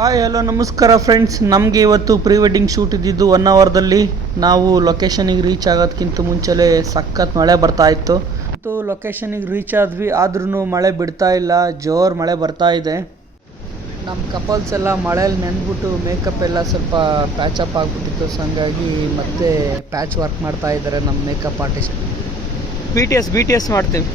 Hi hello ನಮಸ್ಕಾರ friends. ನಮಗೆ ಇವತ್ತು ಪ್ರೀ ವೆಡ್ಡಿಂಗ್ ಶೂಟ್ ಇದ್ದಿದ್ದು 1 ಅವರ್ದಲ್ಲಿ. ನಾವು ಲೊಕೇಶನಿಗೆ ರೀಚ್ ಆಗೋದಕ್ಕಿಂತ ಮುಂಚೆಲೇ ಸಖತ್ ಮಳೆ ಬರ್ತಾ ಇತ್ತು. ಲೊಕೇಶನಿಗೆ ರೀಚ್ ಆದ್ವಿ, ಆದ್ರೂ ಮಳೆ ಬಿಡ್ತಾ ಇಲ್ಲ, ಜೋರು ಮಳೆ ಬರ್ತಾ ಇದೆ. ನಮ್ಮ ಕಪಲ್ಸ್ ಎಲ್ಲ ಮಳೇಲಿ ನೆನ್ಬಿಟ್ಟು ಮೇಕಪ್ ಎಲ್ಲ ಸ್ವಲ್ಪ ಪ್ಯಾಚಪ್ ಆಗಿಬಿಟ್ಟಿತ್ತು. ಸೊ ಹಂಗಾಗಿ ಮತ್ತೆ ಪ್ಯಾಚ್ ವರ್ಕ್ ಮಾಡ್ತಾ ಇದ್ದಾರೆ ನಮ್ಮ makeup artist. B T S ಮಾಡ್ತೀವಿ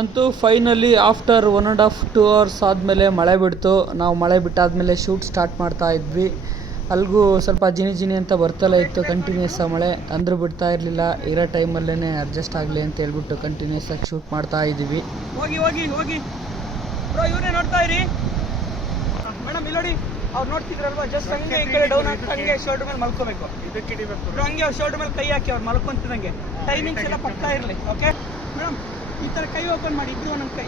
ಅಂತೂ ಫೈನಲಿ ಆಫ್ಟರ್ 1.5-2 ಅವರ್ಸ್ ಆದಮೇಲೆ ಮಳೆ ಬಿಡ್ತು. ನಾವು ಮಳೆ ಬಿಟ್ಟಾದಮೇಲೆ ಶೂಟ್ ಸ್ಟಾರ್ಟ್ ಮಾಡ್ತಾ ಇದ್ವಿ. ಅಲ್ಲಿಗೂ ಸ್ವಲ್ಪ ಜಿನಿ ಅಂತ ಬರ್ತಲೇ ಇತ್ತು ಕಂಟಿನ್ಯೂಸ್ ಮಳೆ, ಅಂದರೂ ಬಿಡ್ತಾ ಇರಲಿಲ್ಲ. ಇರೋ ಟೈಮಲ್ಲೇ ಅಡ್ಜಸ್ಟ್ ಆಗಲಿ ಅಂತ ಹೇಳ್ಬಿಟ್ಟು ಕಂಟಿನ್ಯೂಸ್ ಆಗಿ ಶೂಟ್ ಮಾಡ್ತಾ ಇದ್ದೀವಿ. ಹೋಗಿ ಬ್ರೋ, ಇವರೇ ನೋಡ್ತಾ ಇರಿ ಮೇಡಮ್, ಇಲ್ಲಿ ನೋಡಿ. ಅವ್ರು ನೋಡ್ತಿದ್ರಲ್ವಾ, ಜಸ್ಟ್ ಹಂಗೆ ಈ ಕಡೆ ಡೌನ್ ಹಾಕಿ ಹಂಗೆ ಶರ್ಟ್ ಮೇಲೆ ಮಲ್ಕೋಬೇಕು. ಹಂಗೆ ಅವ್ರು ಶರ್ಟ್ ಮೇಲೆ ಕೈ ಹಾಕಿ ಅವ್ರು ಮಲ್ಕೊಂತಿದಂಗೆ. ಟೈಮಿಂಗ್ಸ್ ಎಲ್ಲ ಪಕ್ಕಾ ಇರಲಿ. ಓಕೆ ಮೇಡಮ್, ಈ ಥರ ಕೈ ಓಪನ್ ಮಾಡಿ, ಇಬ್ರು ಒಂದೊಂದು ಕೈ.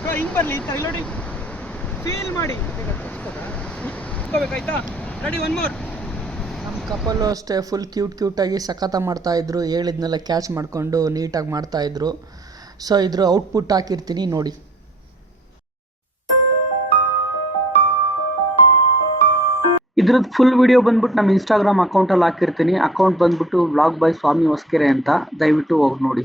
ಬ್ರೋ ಹಿಂಗೆ ಬರಲಿ, ಈ ಥರ ಇಲ್ಲಿ ನೋಡಿ, ಫೀಲ್ ಮಾಡಿ ಆಯ್ತಾ. Ready, 1 more. ನಮ್ಮ ಕಪಲ್ಲು ಅಷ್ಟೇ ಫುಲ್ ಕ್ಯೂಟಾಗಿ ಸಖತ ಮಾಡ್ತಾಯಿದ್ರು. ಹೇಳಿದ್ನೆಲ್ಲ ಕ್ಯಾಚ್ ಮಾಡಿಕೊಂಡು ನೀಟಾಗಿ ಮಾಡ್ತಾಯಿದ್ರು. ಸೊ ಇದ್ರ ಔಟ್ಪುಟ್ ಹಾಕಿರ್ತೀನಿ ನೋಡಿ. ಇದ್ರದ್ದು ಫುಲ್ ವಿಡಿಯೋ ಬಂದ್ಬಿಟ್ಟು ನಮ್ಮ ಇನ್ಸ್ಟಾಗ್ರಾಮ್ ಅಕೌಂಟಲ್ಲಿ ಹಾಕಿರ್ತೀನಿ. ಅಕೌಂಟ್ ಬಂದ್ಬಿಟ್ಟು ವ್ಲಾಗ್ ಬೈ ಸ್ವಾಮಿ ಹೊಸ್ಕೆರೆ ಅಂತ, ದಯವಿಟ್ಟು ಹೋಗಿ ನೋಡಿ.